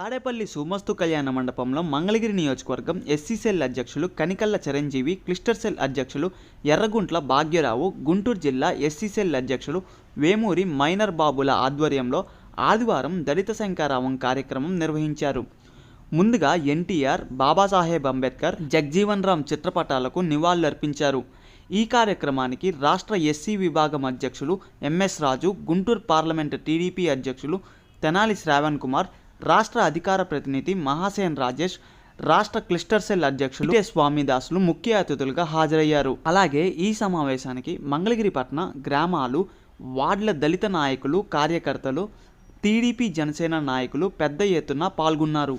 తాడేపల్లి సుమస్తు కళ్యాణ మండపంలో మంగళగిరి నియోజకవర్గం ఎస్సీ సెల్ అధ్యక్షులు కనికల్ల చిరంజీవి క్లిస్టర్ సెల్ అధ్యక్షులు ఎర్రగుంట్ల భాగ్యరావు గుంటూరు జిల్లా ఎస్సీ సెల్ అధ్యక్షులు వేమూరి మైనర్ బాబుల ఆధ్వర్యంలో ఆదివారం దళిత శంకారావం కార్యక్రమం నిర్వహించారు. ముందుగా ఎన్టీఆర్ బాబాసాహెబ్ అంబేద్కర్ జగ్జీవన్ రామ్ చిత్రపటాలకు నివాళులర్పించారు. ఈ కార్యక్రమానికి రాష్ట్ర ఎస్సీ విభాగం అధ్యక్షులు MS Raju Guntur parliament TDP అధ్యక్షులు తెనాలి శ్రావణ్ కుమార్ రాష్ట్ర అధికార ప్రతినిధి మహాసేన్ రాజేష్ రాష్ట్ర క్లిస్టర్ సెల్ అధ్యక్షులు కె. స్వామిదాసులు ముఖ్య అతిథులుగా హాజరయ్యారు అలాగే ఈ సమావేశానికి మంగళగిరి పట్న గ్రామాలు వార్డుల దళిత నాయకులు కార్యకర్తలు టీడీపీ జనసేన నాయకులు పెద్ద ఎత్తున పాల్గొన్నారు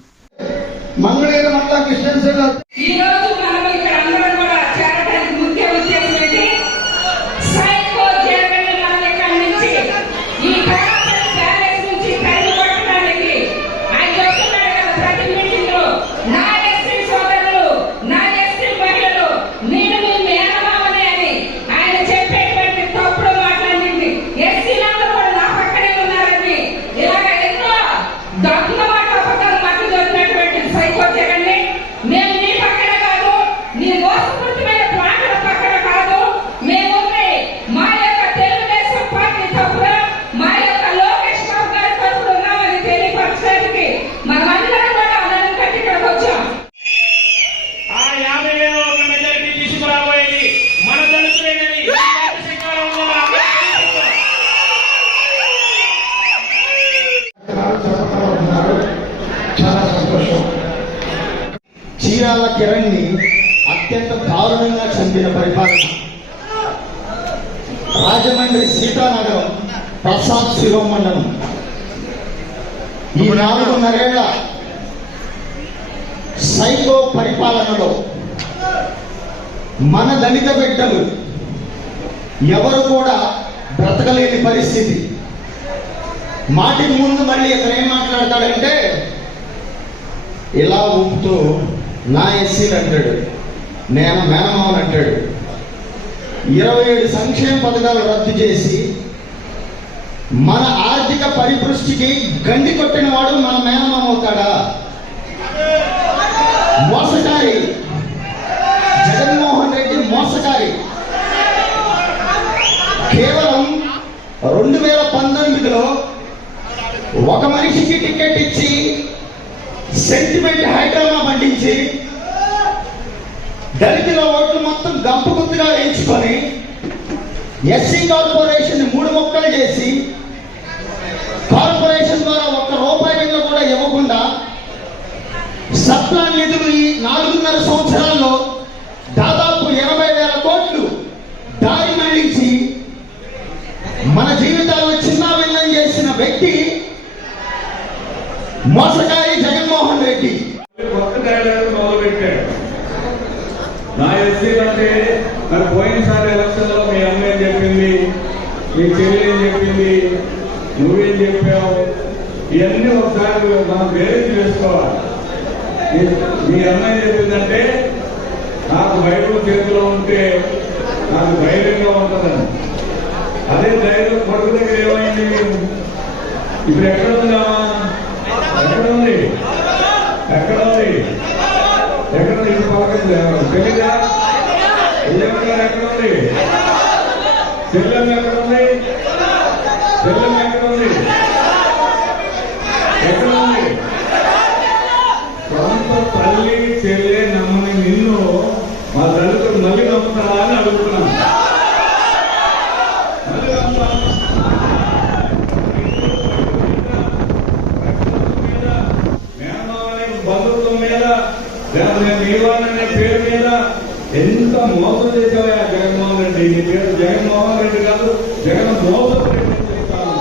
కిరణ్ని అత్యంత దారుణంగా చంపిన పరిపాలన. రాజమండ్రి సీతానగరం ప్రసాద్ శిరోమండలం ఈ నాలుగున్నరేళ్ళ సైకో పరిపాలనలో మన దళిత బిడ్డలు ఎవరు కూడా బ్రతకలేని పరిస్థితి. మాటికి ముందు మళ్ళీ ఇతను ఏం మాట్లాడతాడంటే ఇలా ఊపుతూ నా ఎస్సీలు అంటాడు. నేను మేనమావన్ అంటాడు. ఇరవై ఏడు సంక్షేమ పథకాలు రద్దు చేసి మన ఆర్థిక పరిపృష్టికి గండి కొట్టిన వాడు మన మేనమామ అవుతాడా? మోసకారి. జగన్మోహన్ రెడ్డి మోసకారి. కేవలం రెండు వేల పంతొమ్మిదిలో ఒక మనిషికి టికెట్ ఇచ్చి సెంటిమెంట్ హైడ్రామా పండించి దళితుల ఓట్లు మొత్తం గంపు గుర్తుగా వేయించుకొని ఎస్సీ కార్పొరేషన్ మూడు మొక్కలు చేసి కార్పొరేషన్ ద్వారా ఒక్క రూపాయి మీద కూడా ఇవ్వకుండా సప్లా నిధులు ఈ నాలుగున్నర సంవత్సరాల్లో దాదాపు ఎనభై వేల కోట్లు దారి మళ్ళించి మన జీవితాలను చిన్నాభిన్నం చేసిన వ్యక్తి మోసకాయ జగన్మోహన్ రెడ్డి కొత్త డైలాగ్ మొదలు పెట్టాడు నా ఎస్సీ అంటే మరి పోయినసారి ఎలక్షన్లో మీ అమ్మ ఏం చెప్పింది మీ చెల్లి ఏం చెప్పింది నువ్వేం చెప్పావు. ఇవన్నీ ఒకసారి మనం వేరే చేసుకోవాలి. మీ- మీ చెప్పిందంటే నాకు బైబిల్ చేతిలో ఉంటే నాకు ధైర్యంగా ఉంటుందని. అదే ధైర్యం కొడుకు దగ్గర ఏమైంది ఇప్పుడు ఎక్కడ ఉందామా ఎక్కడ ఉంది? ఎక్కడ ఉంది? ఎక్కడ ఉంది? ఇది తెలీదా? ఎక్కడ ఉంది? చెల్లెమ్మ ఎక్కడ ఉంది? చెల్లెమ్మ ఉంది ఎక్కడ ఉంది ప్రాంత తల్లి చెల్లె నమ్మని నిన్ను మా దళితులు మళ్ళీ నమ్ముతారా అని అడుగుతున్నాను. బంధుత్వం మీద లేదా నేను పేరు మీద ఎంత మోసం చేశావా జగన్మోహన్ రెడ్డి? నీ పేరు జగన్మోహన్ రెడ్డి కాదు జగన్ మోసం రెడ్డి అని చెప్తాను.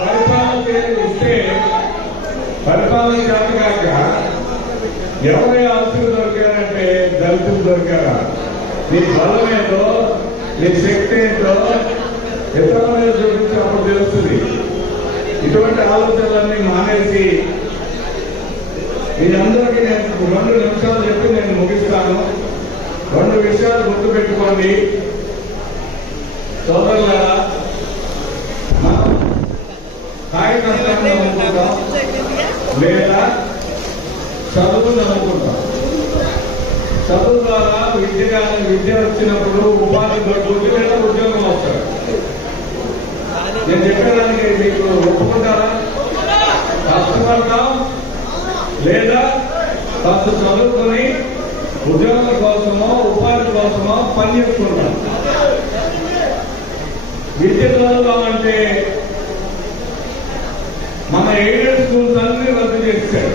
పరిపాలన చేస్తే పరిపాలన చేతగాక ఎవరి ఆస్తులు దొరికారంటే దళితులు దొరికారా? నీ బలం ఏంటో నీ శక్తి ఏంటో ఇతరుల మీద చూపించి అప్పుడు తెలుస్తుంది. ఇటువంటి ఆలోచనలన్నీ మానేసి మీరందరికీ నేను రెండు నిమిషాలు చెప్పి నేను ముగిస్తాను. రెండు విషయాలు గుర్తుపెట్టుకోండి. సోదరులారా మనం కార్యకర్తలను నమ్ముకుంటాం లేదా చదువు నమ్ముకుంటాం చదువు ద్వారా విద్య కానీ విద్య వచ్చినప్పుడు ఉపాధి దొరుకుతుంది లేదా ఉద్యోగం వస్తాడు నేను చెప్పడానికి మీకు ఒప్పుకుంటారా కష్టపడతాం లేదా? కాస్త చదువుకొని ఉద్యోగం కోసమో ఉపాధి కోసమో పని చేసుకుంటాం. విద్య చదువుదామంటే మన ఎయిడెడ్ స్కూల్స్ అన్ని రద్దు చేశారు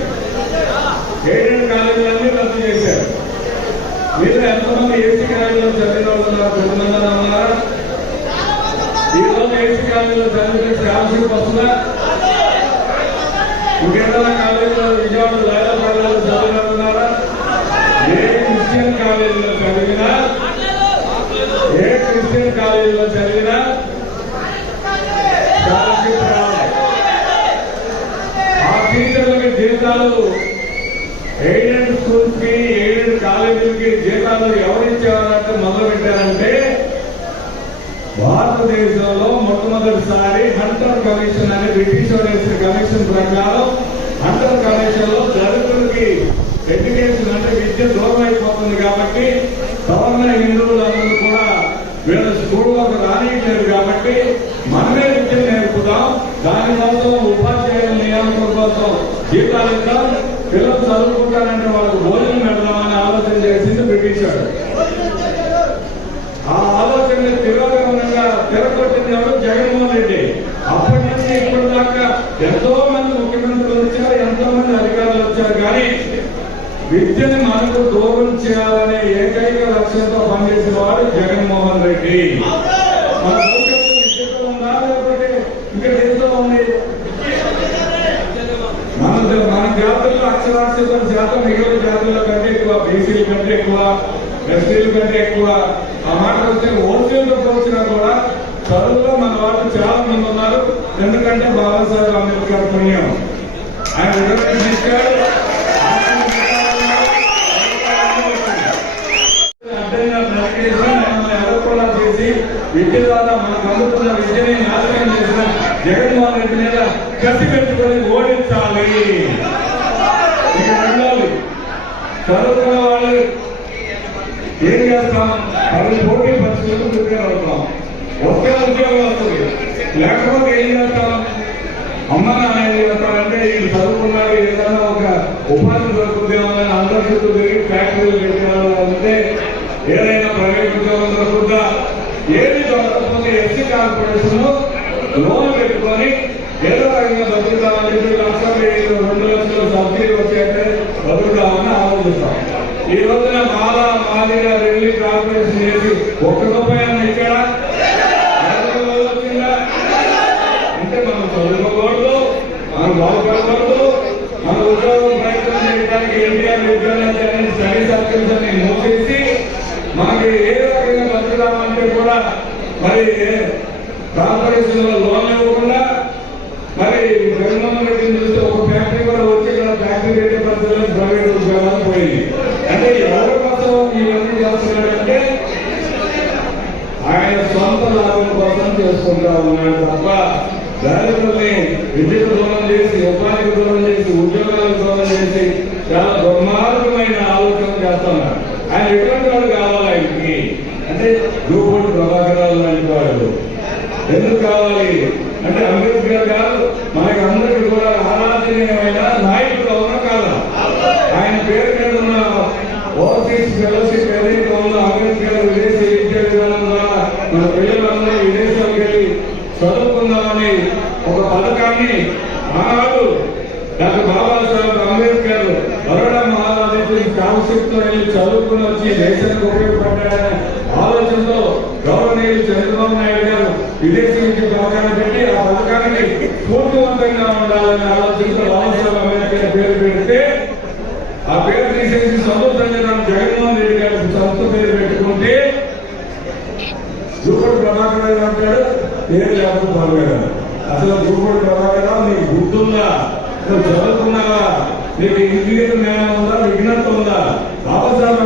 ఎయిడెడ్ కాలేజీలన్నీ రద్దు చేశారు మీరు ఎంతమంది ఏసీ జరిగిన చదివిన వాళ్ళు ఉన్నారు ఉన్నారా ఈ రోజు ఏసీ కాలేజీలో జరిగిన స్కాలర్షిప్ వస్తుందా ఇంకేదైనా కాలేజీలో విజయవాడ లైలా కాలేజీలో చదివిన ఉన్నారా ఏ క్రిస్టియన్ కాలేజీలో చదివినా ఏ క్రిస్టియన్ కాలేజీలో చదివినా స్కాలర్షిప్ రావాలి ఆ టీచర్లకి జీతాలు ఎయిడెడ్ స్కూల్స్కి ఎయిడెడ్ కాలేజీలకి జీతాలు ఎవరిచ్చారు మొదలు పెట్టారంటే భారతదేశంలో మొట్టమొదటిసారి హంటర్ కమిషన్ అనే బ్రిటిష్ వేసిన కమిషన్ ప్రకారం హంటర్ కమిషన్లో దళితులకి ఎడ్యుకేషన్ అంటే విద్య దూరం అయిపోతుంది కాబట్టి సవర్ణ హిందువులందరూ కూడా వీళ్ళ స్కూల్లోకి రానియట్లేదు కాబట్టి మనమే విద్య నేర్పుదాం దానికోసం ఉపాధ్యాయుల నియామకం కోసం జీతాలు ఇద్దాం. పిల్లలు చదువుకుంటారంటే వాళ్ళకు భోజనం పెడదామని ఆలోచన చేసింది బ్రిటిష్ వాడు ఆలోచన తిరోగమనంగా తిరగొట్టింది ఎవరు? జగన్మోహన్ రెడ్డి. అప్పటి నుంచి ఇప్పటి దాకా ఎంతో మంది ముఖ్యమంత్రులు వచ్చారు ఎంతో మంది అధికారులు వచ్చారు. కానీ విద్యని మనకు దూరం చేయాలనే ఏకైక లక్ష్యంతో పనిచేసిన వాడు జగన్మోహన్ రెడ్డి. మన భవిష్యత్తు జాతుల్లో అక్షరాస్యత శాతం మిగిలిన జాతుల కంటే ఎక్కువ బీసీల కంటే ఎక్కువ. ఎస్టీలు కంటే ఎక్కువ ఆ మాట వస్తే ఓసీలతో పోల్చినా కూడా చదువులో మన వాళ్ళు చాలా మంది ఉన్నారు. ఎందుకంటే బాబాసాహెబ్ అంబేద్కర్ పుణ్యం. ఆయన రికమెండ్ ఇచ్చాడు చేసి విద్య ద్వారా మనకు అందుతున్న విద్యని నాశనం చేసిన జగన్మోహన్ రెడ్డి మీద కసి పెట్టుకొని ఓడించాలి చదువుకున్న వాళ్ళు ఏం చేస్తాం? పది పోటీ పరిస్థితులు ప్రిపేర్ అవుతాం. ఒకే ఉద్యోగం వస్తుంది. లేకపోతే ఏం చేస్తాం? అమ్మ నాన్న ఏం చేస్తారంటే వీళ్ళు చదువుకున్నారు ఏదైనా ఒక ఉపాధి దొరుకుతుందేమో అందరి చుట్టూ తిరిగి ఫ్యాక్టరీలు పెట్టాలంటే ఏదైనా ప్రైవేట్ ఉద్యోగం దొరుకుతుందా ఏది దొరకకపోతే ఎస్సీ కార్పొరేషన్ లోన్ పెట్టుకొని ఏదో రకంగా బతుకుతామని చెప్పి లక్ష రెండు లక్షలు సబ్సిడీ వచ్చేస్తే బతుకుతామని ఆలోచిస్తాం. ఈ రోజున మాల మాదిగా వెళ్ళి కార్పొరేషన్ చేసి ఒక్క రూపాయి ఇచ్చాడా? వచ్చిందా? అంటే మనం చదువుకోకూడదు మనం బాగుపడకూడదు మన ఉద్యోగం ప్రయత్నం చేయడానికి ఎన్టీఆర్ విద్యాలయాన్ని స్టడీ సర్కిల్స్ అని మూసేసి మనకి ఏ రకంగా బతుకుదామంటే కూడా మరి కార్పొరేషన్లో లోన్ ఇవ్వకుండా మరి జగన్మోహన్ రెడ్డిని చూస్తే ఒక ఫ్యాక్టరీ కూడా వచ్చి ఇక్కడ ఫ్యాక్టరీ పెట్టే పరిస్థితుల్లో ప్రైవేట్ ఉద్యోగాలు అంటే ఎవరి కోసం ఇవన్నీ చేస్తున్నాడంటే ఆయన సొంత లాభం కోసం చేసుకుంటా ఉన్నాడు తప్ప దళితుల్ని విద్యకు దూరం చేసి ఉపాధికి దూరం చేసి ఉద్యోగాలకు దూరం చేసి చాలా దుర్మార్గమైన ఆలోచన చేస్తున్నారు. ఆయన ఎటువంటి వాడు కావాలి ఆయనకి? అంటే దూపుడు ప్రభాకరాలు లాంటి వాడు. ఎందుకు కావాలి? అంటే అంబేద్కర్ గారు మనకి అందరికీ కూడా ఆరాధనీయమైన నాయకుడు అవునా కాదా? ఆయన పేరు మీద ఉన్న ఓవర్సీస్ ఫెలోషిప్ ఏదైతే ఉందో అంబేద్కర్ విదేశీ విద్యా విధానం ద్వారా మన పిల్లలందరూ విదేశాలకు వెళ్ళి చదువుకుందామని ఒక పథకాన్ని ఆనాడు డాక్టర్ బాబాసాహెబ్ అంబేద్కర్ బరోడా మహారాజు స్కాలర్షిప్తో వెళ్ళి చదువుకుని వచ్చి దేశానికి ఉపయోగపడ్డాడనే ఆలోచనతో గౌరవనీయులు చంద్రబాబు నాయుడు గారు విదేశీ విద్య పథకాన్ని పెట్టి ఆ పథకానికి పూర్తివంతంగా ఉండాలనే ఆలోచనతో బాబాసాహెబ్ అంబేద్కర్ పేరు పెడితే ఆ పేరు తీసేసి సంతోషంగా జగన్మోహన్ రెడ్డి గారి సంస్థ పేరు పెట్టుకుంటే దూపడు ప్రభాకర్ గారు అంటాడు నేను లేకపోతే బాగా అసలు దూపడు ప్రభాకర్ రావు నీకు గుర్తుందా? నువ్వు చదువుకున్నావా? నీకు ఇంజనీర్ జ్ఞానం ఉందా? విఘ్నత ఉందా? బాబాసాహెబ్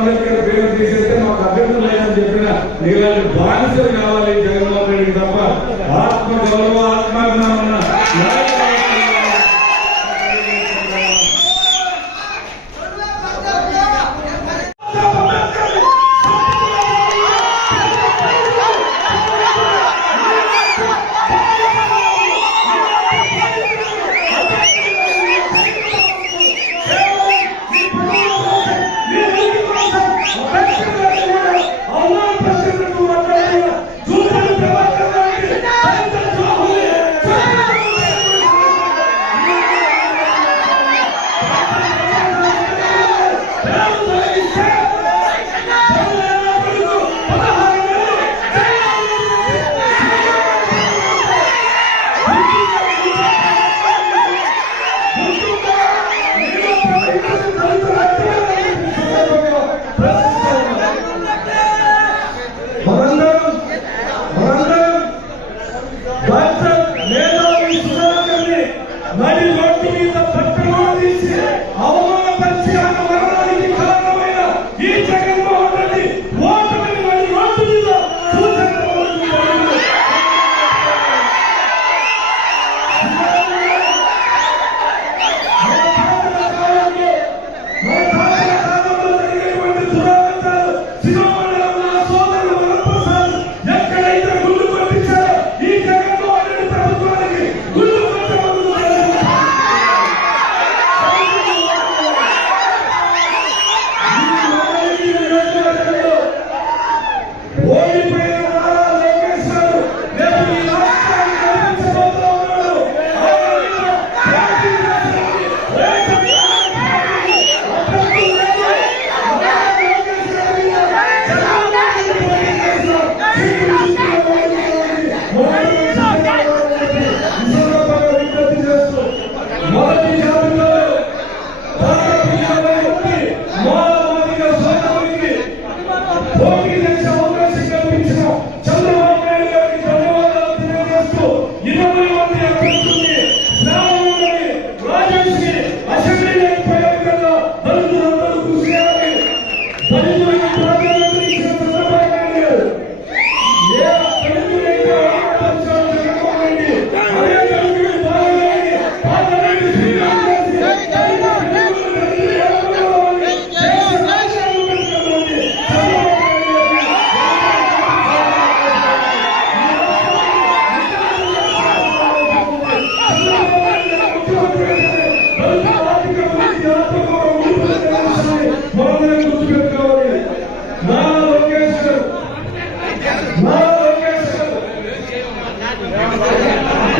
தெரிஞ்சு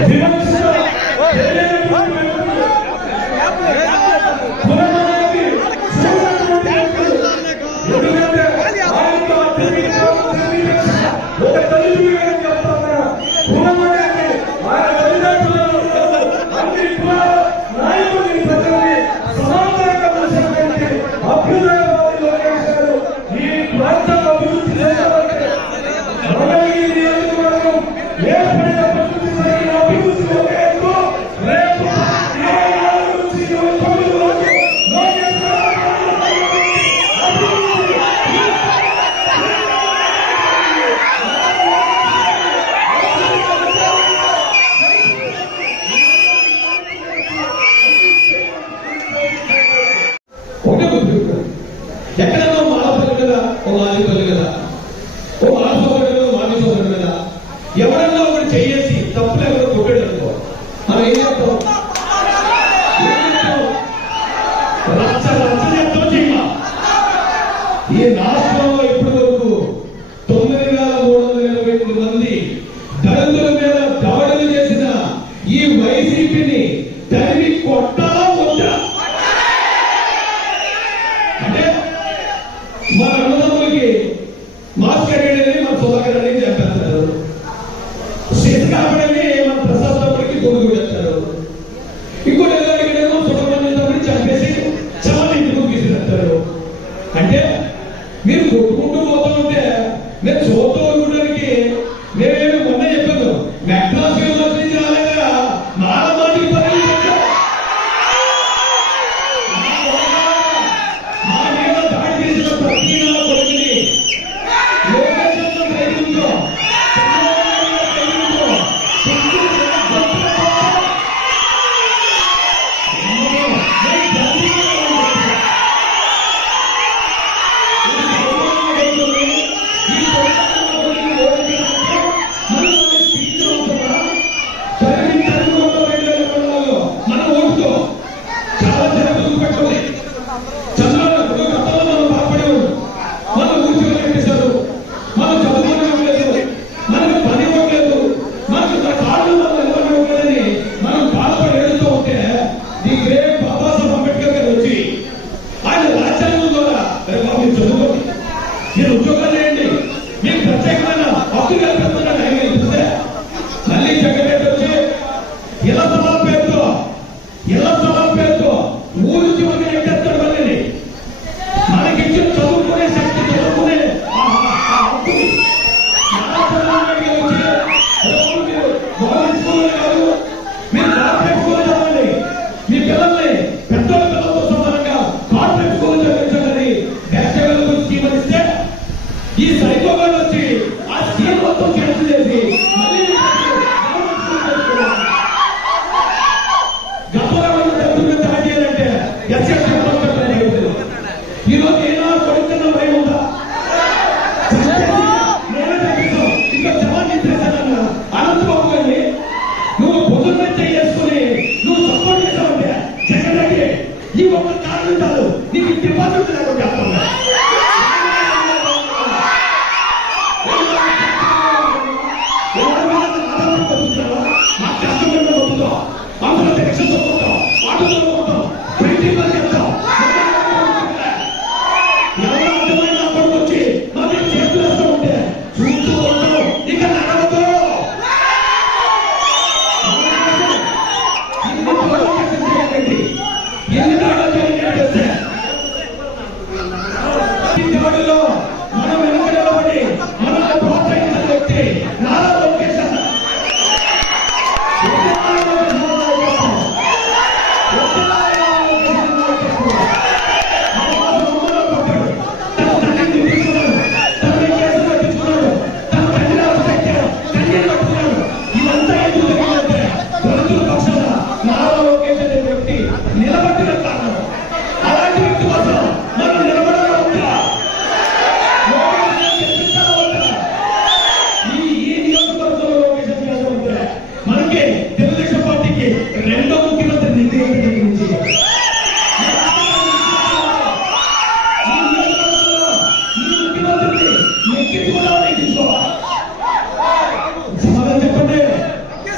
Amen. Don't Есть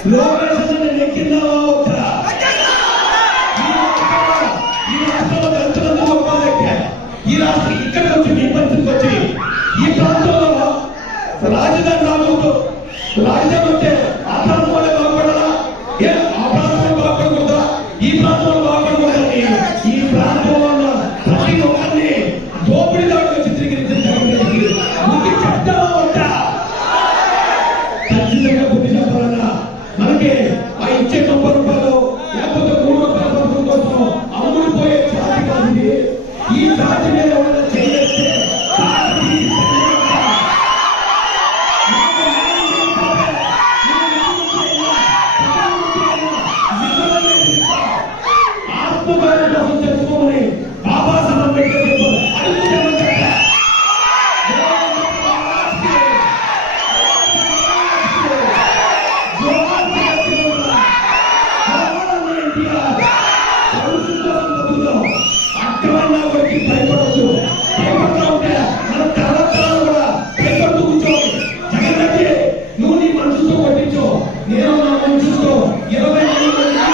No. over the ఇరవై మంది